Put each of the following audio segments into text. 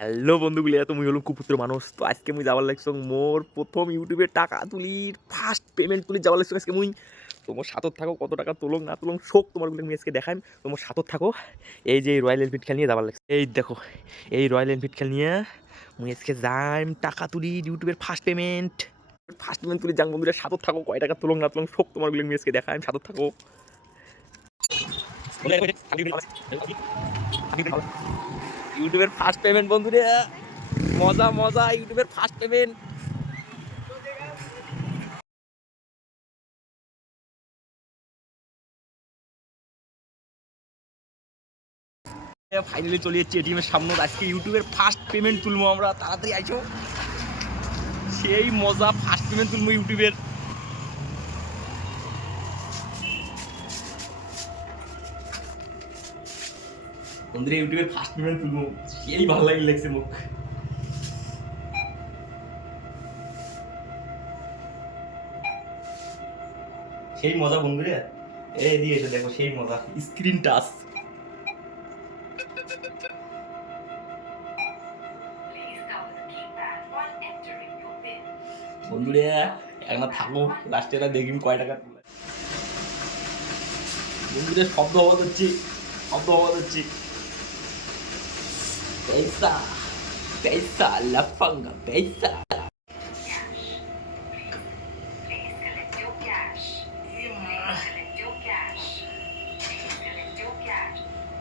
Hello বন্ধুগুলি, তুমি হলো কুপুত্র মানুষ। তো আজকে মুই যাবার লাগছো মোর প্রথম ইউটিউবে টাকা তুলির ফার্স্ট পেমেন্ট তুলি যাবার লাগছো আজকে মুই। তোমার সাথত থাকো, কত টাকা তুলং না তুলং শোক তোমার গুলো আমি আজকে দেখাই। তোমার সাথত থাকো। এই যে রয়্যাল এনফিল্ড খেল নিয়ে যাবার লাগছে, এই দেখো এই রয়্যাল এনফিল্ড খেল নিয়ে মুই আজকে যাই টাকা তুলি ইউটিউবের ফার্স্ট পেমেন্ট তুলি যাং। বন্ধুরা সাথত থাকো, কয় টাকা তুলং না তুলং শোক তোমার গুলো আমি আজকে দেখাই, সাথত থাকো। ইউটিউবের ফার্স্ট পেমেন্ট বন্ধুরা, মজা মজা ইউটিউবের ফার্স্ট পেমেন্ট। ফাইনালি চলে যাচ্ছি এটিএমের সামনে। আজকে ইউটিউবের ফার্স্ট পেমেন্ট তুলবো আমরা, তাড়াতাড়ি আইছো। সেই মজা, ফার্স্ট পেমেন্ট তুলবো ইউটিউবের। বন্ধুরা ইউটিউবের ফার্স্ট পেমেন্ট তুলবো, সেই ভালো লাগছে মুখ। সেই মজা বন্ধুরা, এই দিয়ে এসে দেখো সেই মজা, স্ক্রিন টাচ। বন্ধুরা একটা থাকো, লাস্টে দেখি কয় টাকা তুলে। বন্ধুরা শব্দ আওয়াজ হচ্ছে, পয়সা পয়সা লাফাঙ্গা পয়সা।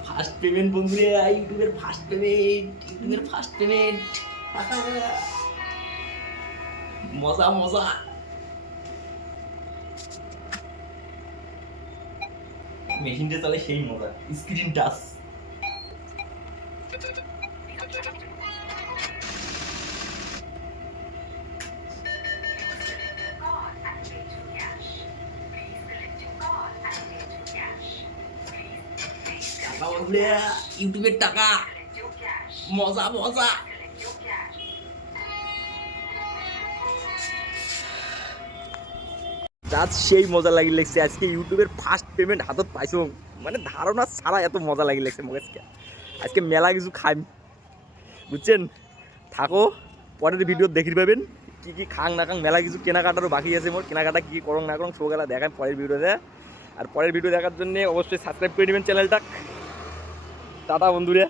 ফার্স্ট পেমেন্ট বন্ধুরা, ইউটিউবের ফার্স্ট পেমেন্ট, মজা মজা। মেশিনটা চলে সেই মজা, স্ক্রিন টাচ। ইউটিউবের টাকা, মজা মজা। জাস্ট সেই মজা লাগি লাগছে আজকে ইউটিউবের ফার্স্ট পেমেন্ট হাতত পাইছো। মানে ধারণা ছাড়া এত মজা লাগি লাগছে মোক আজকে। আজকে মেলা কিছু খাই, বুঝছেন। থাকো, পরের ভিডিও দেখি পাবেন কি কি খাং না খাং। মেলা কিছু কেনাকাটারও বাকি আছে মোর, কেনাকাটা কি করং না করং সবগুলা দেখায় পরের ভিডিওতে। আর পরের ভিডিও দেখার জন্য অবশ্যই সাবস্ক্রাইব করে নেবেন চ্যানেলটা। টাটা বন্ধুরা।